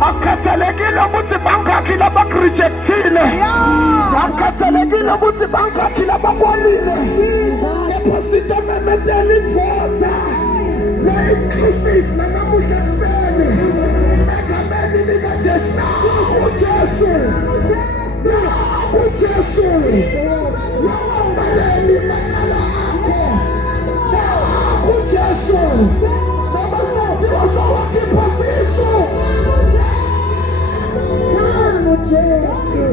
akhathalekile ukuthi bangakhi labakurijektile, akhathalekile ukuthi bangakhi labakwalile, kepha sitomemetela indvodza le-inclusive nanamuhla ekuseni egameni likaJesu. uJesu uJesu yawambaleli macala akho, uJesu noma sathiwa sawakipha sisu. Jesu,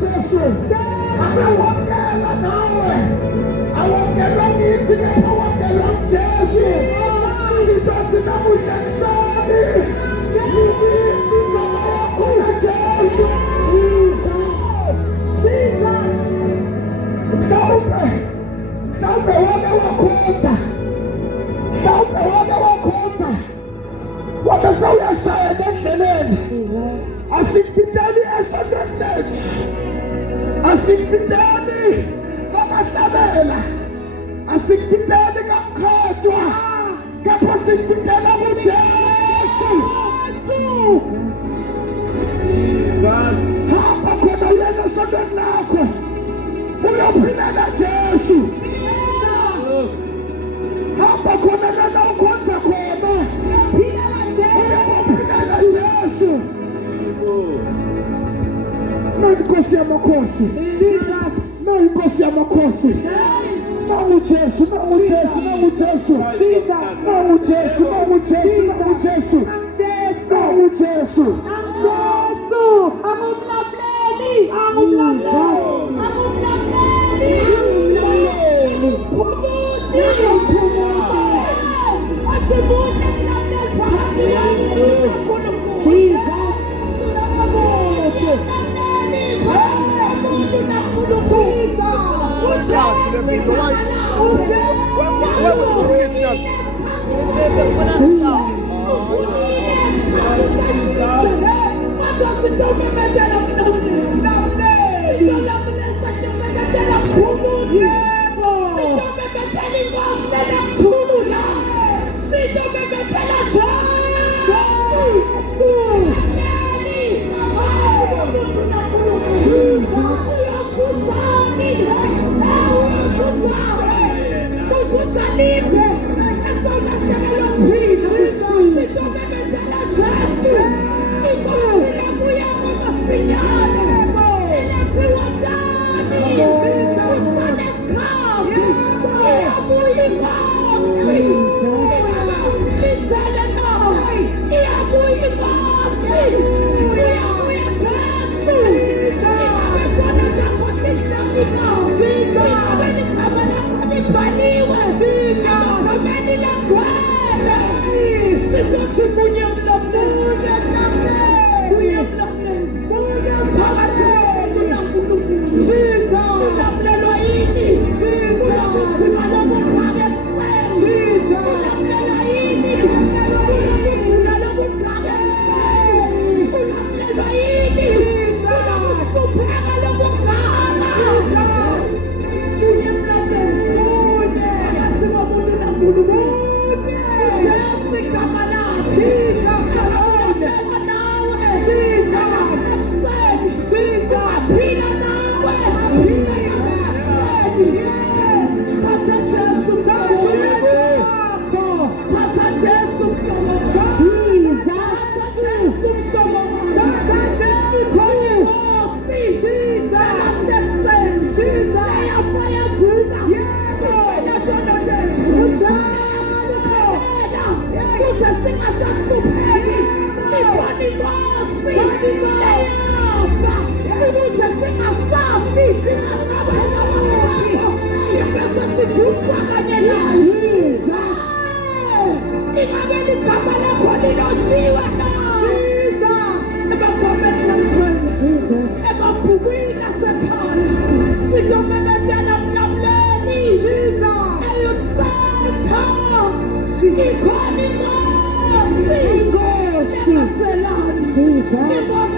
Jesus. Awongela nawe, awongela ngithi kepha awongela Jesu. Sizathi namuhla ekuseni yibisi igama yakho Jesu. Jesus. Mhlawumbe wake wakhonza, wake sewuyashaya endleleni. Asikupindeli esontweni lethu, asikupindeli ngakahlabela, asikupindeli ngakukhohlwa, kepha sikupindela kuJesu. Hamba khona uyena esontweni lakho uyophilela Jesu. Hamba khona lana ukhonza khona uyophilela Jesu. Inkosi yamakhosi, inkosi yamakhosi, Jesu, Jesu, Jesu, Jesu, Jesu, Jesu. Jesus.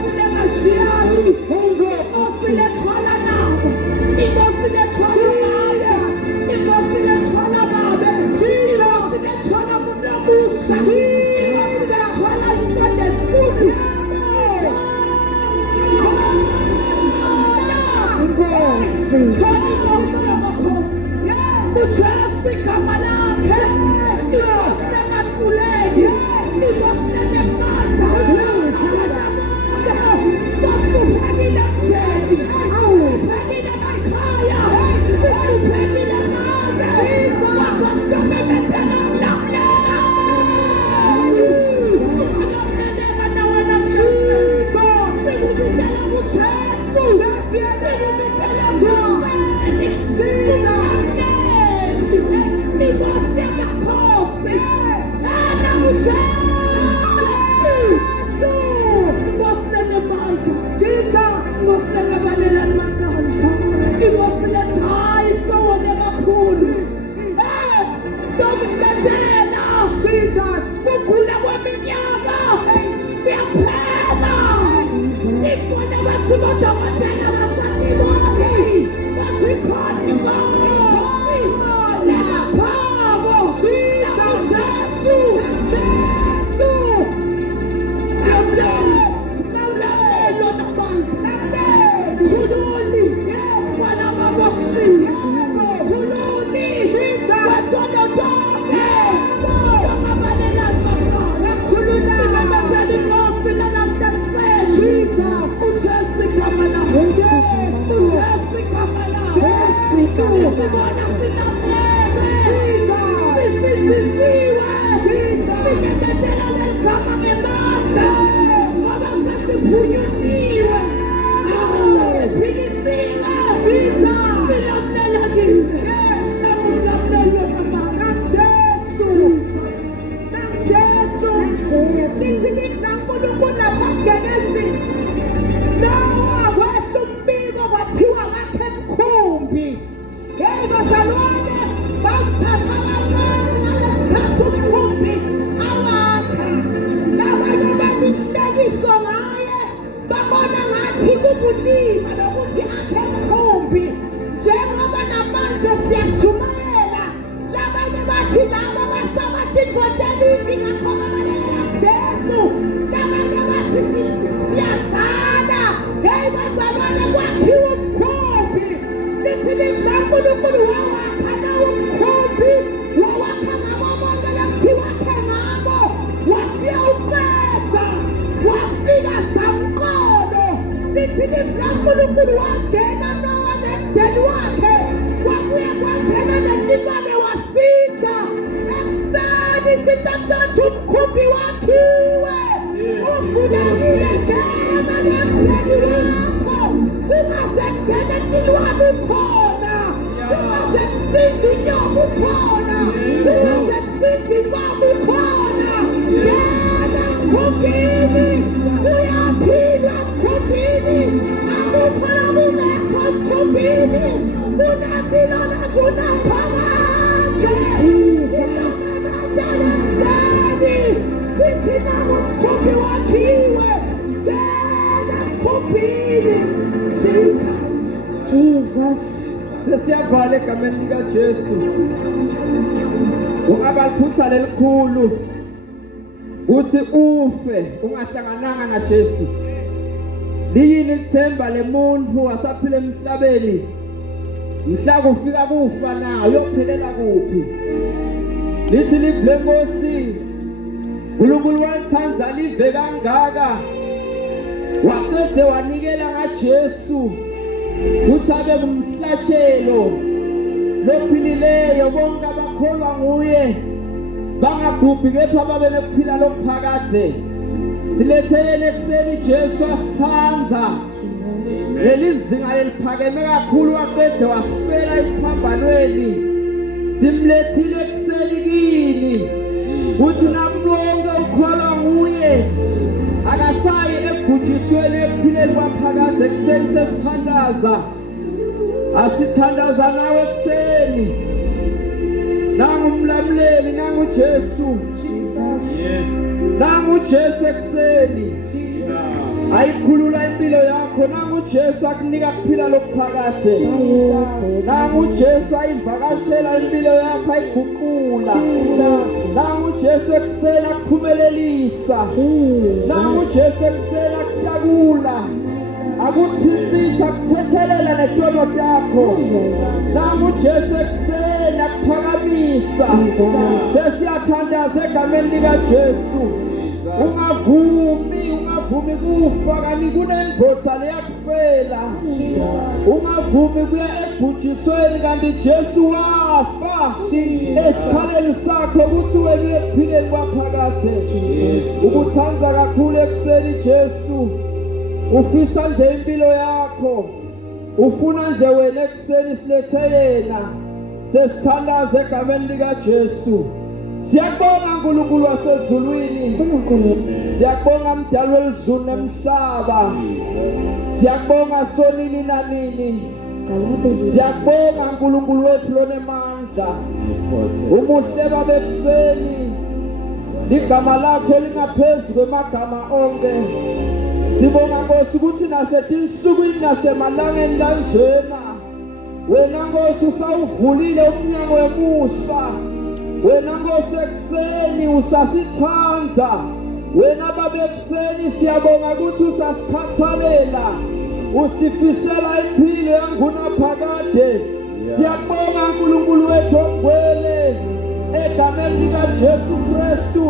Sesiyabhala egameni lika Jesu. Ungabaphutha lelikhulu uthi ufe ungahlangananga na Jesu. Liyini ithemba lemuntu wasaphila emhlabeni. Mhla kufika kufa na uyophelela kuphi? Lithi lible Nkosi. uNkulunkulu wathanda live kangaka. Waqede wanikela ngaJesu. Uthi abe ngumhlatshelo lophilileyo bonke abakholwa nguye bangabhubhi kepha babe nokuphila lokuphakade. Silethele ekuseni Jesu asithanza. Leli zinga leliphakeme kakhulu waqede wasifela esiphambanweni. Simlethile ekuseni kini. Uthi namnonke ukholwa nguye akasayi ebhujisweni ekuphileni kwaphakade ekuseni sesithandaza. Asithandaza nawe ekuseni. Nangu umlamuleli, nangu Jesu. Yes. Nangu Jesu ekuseni. Ayikhulula impilo yakho. Nangu Jesu akunika kuphila lokuphakade. Nangu Jesu ayivakashela impilo yakho ayiguqula. Nangu Jesu ekuseni akuphumelelisa. Nangu Jesu ekuseni akuhlakula. akuthinzisa kuthethelela netono yakho. Nangu Jesu ekuseni akuphakamisa. Sesiyathandaza egameni lika Jesu. Ungavumi kufa kanti kunendoda leyakufela. Ungavumi kuya ebhujisweni kanti Jesu wafa esikhaleni sakho ukuthi wena ephileni kwaphakade. Ukuthanza kakhulu ekuseni Jesu. Ufisa nje impilo yakho. Ufuna nje wena ekuseni silethe yena. Sesithandaza egameni lika Jesu. Siyabonga uNkulunkulu wasezulwini. Siyabonga mdali welizulu nemhlaba. Siyabonga sonini nanini. Siyabonga uNkulunkulu wethu lonemandla. Umuhle baba ekuseni. Igama lakho lingaphezulu kwamagama onke. Sibonga Nkosi ukuthi nasetinsukwini nasemalangeni lanjena wena Nkosi usawuvulile umnyango wemusa. Wena Nkosi ekuseni usasithanza. Wena baba ekuseni siyabonga ukuthi usasikhathalela. Usifisela impilo yangunaphakade. Siyabonga uNkulunkulu wethu ongcwele egameni lika Jesu Kristu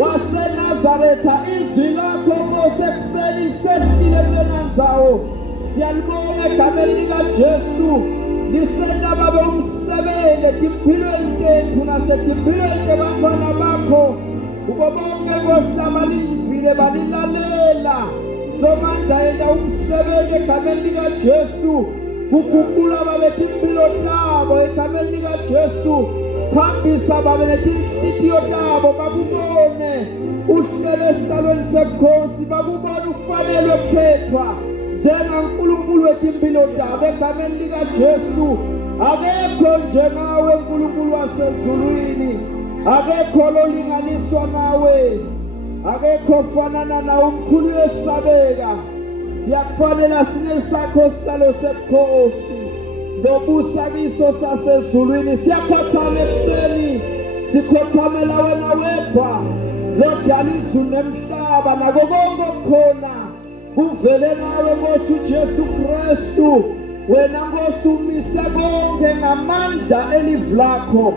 waseNazaretha. Izwi lakho Nkosi ekuseni sehlile kulena ndzawo. Siyalibonga egameni lika Jesu. Lisenda baba umsebele timpilweni tethu nasetimpilweni tebantwana bakho. Ubo bonke Nkosi abalivile balilalela. Somanda yenda umsebele egameni lika Jesu. Kuguqula babe timpilo tabo egameni lika Jesu. Thambisa babe netinhliziyo tabo bakubone. Uhlele esihlalweni sebukhosi bakubone ufanele ukukhethwa njengaNkulunkulu wetimpilo tabo egameni lika Jesu. Akekho njengawe uNkulunkulu wasezulwini. Akekho lolinganiswa nawe. Akekho fanana nawe umkhulu wesabeka. Siyakufanela sineli sakho sihlalo sebukhosi. Nobusa kiso sasezulwini. Siyakhothama ekuseni. Sikhothamela wena wedwa. Lodala izulu nemhlaba nako konke okukhona. Kuvele nawe Nkosi uJesu Kristu. Wena Nkosi umise konke ngamandla elivu lakho.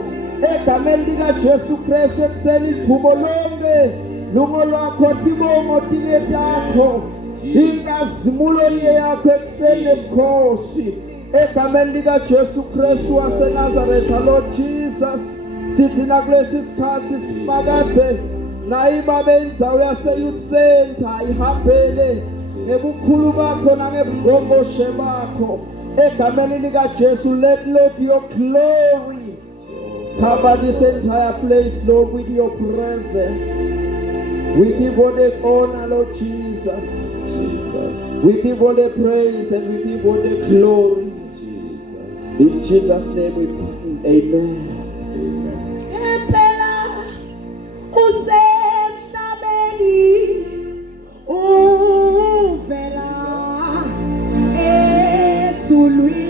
Egameni lika Jesu Kristu ekuseni ithubo lonke. Lungo lwakho tibongo tine yakho. Inkazimulo yakho ekuseni ebukhosi. Egameni lika Jesu Kristu waseNazaretha. Lord Jesus, sithi nakulesi sikhathi simakade nayibabe indzawo yase-Youth Center ihambele ngebukhulu bakho nangebugongoshe bakho. Egameni lika Jesu, let Lord your glory cover this entire place, Lord, with your presence. We give all the honor, Lord Jesus. We give all the praise and we give all the glory. In Jesus' name we pray. Amen. Uvela esulwini